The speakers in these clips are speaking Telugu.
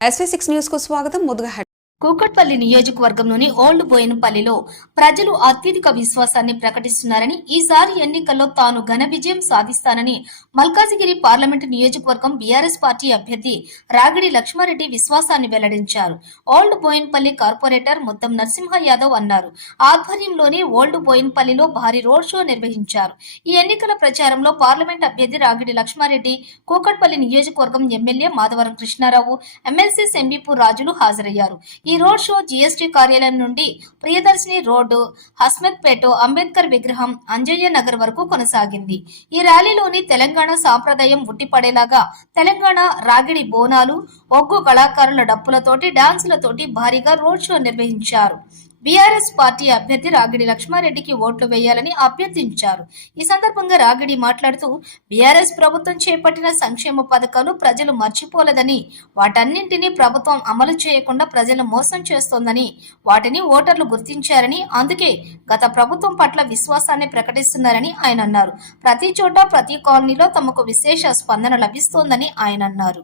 SV6 న్యూస్ కు స్వాగతం. ముందుగా కూకట్పల్లి నియోజకవర్గంలోని ఓల్డ్ బోయినపల్లిలో ప్రజలు అత్యధిక విశ్వాసాన్ని ప్రకటిస్తున్నారని, ఈసారి ఎన్నికల్లో తాను ఘన విజయం సాధిస్తానని మల్కాజిగిరి పార్లమెంటు నియోజకవర్గం బీఆర్ఎస్ పార్టీ అభ్యర్థి రాగిడి లక్ష్మారెడ్డి విశ్వాసాన్ని వెల్లడించారు. ఓల్డ్ బోయినపల్లి కార్పొరేటర్ ముత్తం నరసింహ యాదవ్ అన్నారు. ఆధ్వర్యంలోని ఓల్డ్ బోయినపల్లిలో భారీ రోడ్ షో నిర్వహించారు. ఈ ఎన్నికల ప్రచారంలో పార్లమెంట్ అభ్యర్థి రాగిడి లక్ష్మారెడ్డి, కూకట్పల్లి నియోజకవర్గం ఎమ్మెల్యే మాధవరం కృష్ణారావు, ఎమ్మెల్సీ సెంబీపూర్ రాజులు హాజరయ్యారు. ఈ రోడ్ షో జీఎస్టీ కార్యాలయం నుండి ప్రియదర్శిని రోడ్డు, హస్మత్పేట, అంబేద్కర్ విగ్రహం, అంజయ్య నగర్ వరకు కొనసాగింది. ఈ ర్యాలీలోని తెలంగాణ సాంప్రదాయం ఉట్టిపడేలాగా తెలంగాణ రాగిడి బోనాలు, ఒగ్గు కళాకారుల డప్పులతోటి, డాన్సులతోటి భారీగా రోడ్ షో నిర్వహించారు. బీఆర్ఎస్ పార్టీ అభ్యర్థి రాగిడి లక్ష్మారెడ్డికి ఓట్లు వేయాలని అభ్యర్థించారు. ఈ సందర్భంగా రాగిడి మాట్లాడుతూ, బీఆర్ఎస్ ప్రభుత్వం చేపట్టిన సంక్షేమ పథకాలు ప్రజలు మర్చిపోలేదని, వాటన్నింటినీ ప్రభుత్వం అమలు చేయకుండా ప్రజలు మోసం చేస్తోందని, వాటిని ఓటర్లు గుర్తించారని, అందుకే గత ప్రభుత్వం పట్ల విశ్వాసాన్ని ప్రకటిస్తున్నారని ఆయన అన్నారు. ప్రతి చోట ప్రతి కాలనీలో తమకు విశేష స్పందన లభిస్తోందని ఆయన అన్నారు.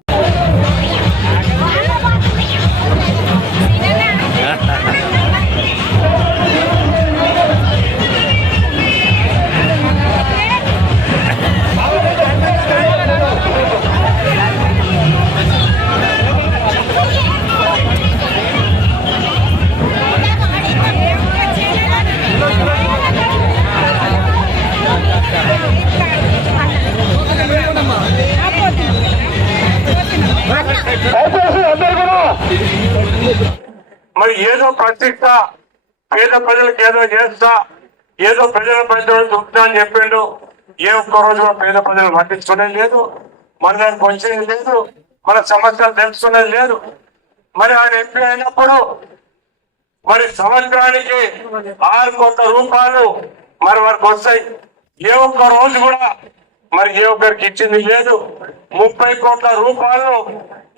మరి ఏదో ప్రత్యక్ష పేద ప్రజలకు ఏదో చేస్తా, ఏదో ప్రజల ప్రజలు చూపుతా అని చెప్పిండు. ఏ ఒక్క రోజు పేద ప్రజలు పట్టించుకునేది లేదు, మన దానికి వచ్చేది లేదు, మన సమస్యలు తెలుసుకునేది లేదు. మరి ఆయన ఎంపీ అయినప్పుడు మరి సంవత్సరానికి 6 కోట్ల రూపాయలు మరి వారికి వస్తాయి. ఏ ఒక్క రోజు కూడా మరి ఏ ఒక్కరికి ఇచ్చింది లేదు. 30 కోట్ల రూపాయలు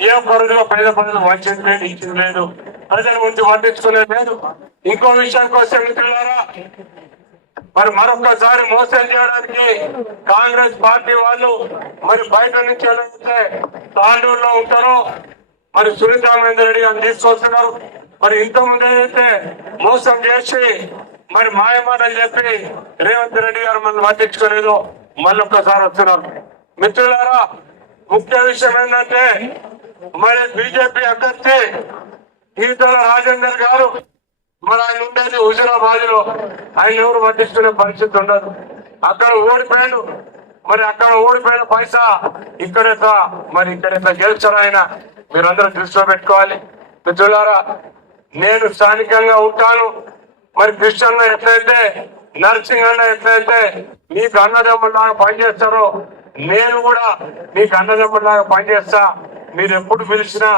ఏ ఒక్క రోజులో పేద ప్రజలు వచ్చింది లేదు, ఇచ్చింది లేదు, ప్రజల గురించి పట్టించుకునేది లేదు. ఇంకో విషయానికి వస్తే మిత్రులారా, మరి మరొకసారి మోసం చేయడానికి కాంగ్రెస్ పార్టీ వాళ్ళు మరి బయట నుంచి వెళ్ళితే తాండూరులో ఉంటారు, మరి సునీతా మహేందర్ రెడ్డి గారిని తీసుకొస్తున్నారు. మరి ఇంతకుముందు అయితే మోసం చేసి మరి మాయమాటలు చెప్పి రేవంత్ రెడ్డి గారు మనం పట్టించుకోలేదు, మళ్ళీ ఒక్కసారి వస్తున్నారు. మిత్రులారా, ముఖ్య విషయం ఏంటంటే మరి బీజేపీ అభ్యర్థి ఈటల రాజేందర్ గారు మరి ఆయన ఉండేది హుజురాబాద్ లో, ఆయన ఎవరు పట్టించుకునే పరిస్థితి ఉండదు. అక్కడ ఓడిపోయాడు, మరి అక్కడ ఓడిపోయిన పైసా ఇక్కడెక్క మరి ఇక్కడెక్క గెలుస్తారు ఆయన, మీరందరూ దృష్టిలో పెట్టుకోవాలి. మిత్రులారా, నేను స్థానికంగా ఉంటాను. మరి కృష్ణ ఎట్లయితే, నర్సింగ్ అన్న ఎట్లయితే మీకు అన్నదమ్ములాగా పనిచేస్తారో నేను కూడా మీకు అన్నదమ్ములాగా పనిచేస్తా. మీరు ఎప్పుడు పిలిచినా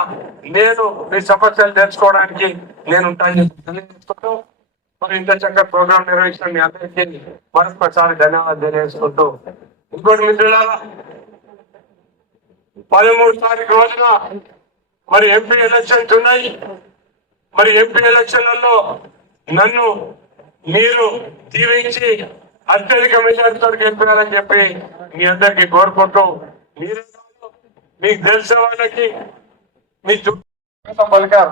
నేను మీ సమస్యలు తెలుసుకోవడానికి నేను ఉంటాను. మరి ఇంత చక్కగా ప్రోగ్రాం నిర్వహించిన మీ అందరికీ మరొకసారి ధన్యవాదాలు తెలియజేసుకుంటూ, ఇంకోటి మిత్రులారా, 13 తారీఖు రోజున మరి ఎంపీ ఎలక్షన్స్ ఉన్నాయి. మరి ఎంపీ ఎలక్షన్లలో నన్ను మీరు దీవించి అత్యధిక మెజార్టీతో గెలిపారని చెప్పి మీ అందరికీ కోరుకుంటూ, మీరే మీకు తెలిసిన వాళ్ళకి మీ చుట్టూ పలికారు.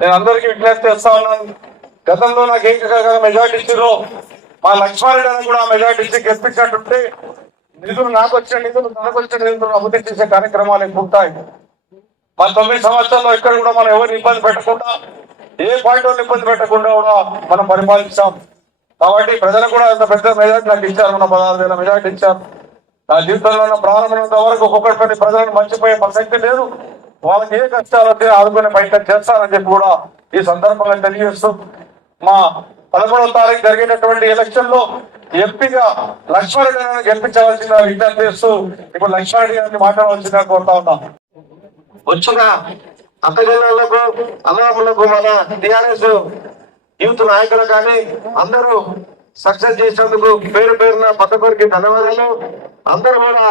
నేను అందరికీ విజ్ఞప్తి చేస్తా ఉన్నాను. గతంలో నాకు ఏం మెజార్టీ ఇచ్చారో మా లక్ష్మారెడ్డి అని కూడా మెజార్టీ ఇచ్చి గెలిపించినట్టుంటే నిధులు నాకు వచ్చిన నిధులు తనకు వచ్చిన నిధులు అభివృద్ధి చేసే కార్యక్రమాలు ఎక్కువ ఉంటాయి. మన 9 సంవత్సరాల్లో ఎక్కడ కూడా మనం ఎవరిని ఇబ్బంది పెట్టకుండా, ఏ పాయింట్ వాళ్ళు ఇబ్బంది పెట్టకుండా కూడా మనం పరిపాలించాం. కాబట్టి ప్రజలకు కూడా అంత పెద్ద మెజార్టీ నాకు ఇచ్చారు. మన 16,000 మెజార్టీ ఇచ్చారు. నా జీవితంలో ప్రారంభమైనంత వరకు ఒక్కొక్కటి ప్రజలను మర్చిపోయే ప్రసక్తి లేదు. వాళ్ళకి ఏ కష్టాలు వస్తే ఆదుకునే బయట చేస్తారని చెప్పి కూడా ఈ సందర్భంగా తెలియజేస్తూ, మా 11వ తారీఖు జరిగేటటువంటి ఎలక్షన్ లో ఎంపీగా లక్ష్మారెడ్డి గారిని గెలిపించవలసిన విజ్ఞప్తి చేస్తూ ఇప్పుడు లక్ష్మారెడ్డి గారిని మాట్లాడవలసిందిగా కోరుతా ఉన్నాం. వచ్చిన అక్కజనులకు, అన్నదమ్ములకు, మన టిఆర్ఎస్ యూత్ నాయకులు కానీ అందరూ సక్సెస్ చేసినందుకు పేరు పేరున పక్కరికి ధన్యవాదాలు. అందరూ కూడా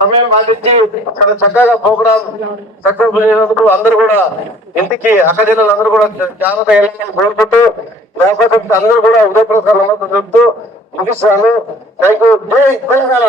సమయం పాటించి అక్కడ చక్కగా ప్రోగ్రాం సక్సెస్ చేసినందుకు అందరూ కూడా ఇంటికి అక్కజనులు అందరూ కూడా జాగ్రత్త వెళ్ళాలని కోరుకుంటూ, అందరూ కూడా ఉదయప్రసారం చెప్తూ ముగిస్తాను. Thank you. జై తెలంగాణ.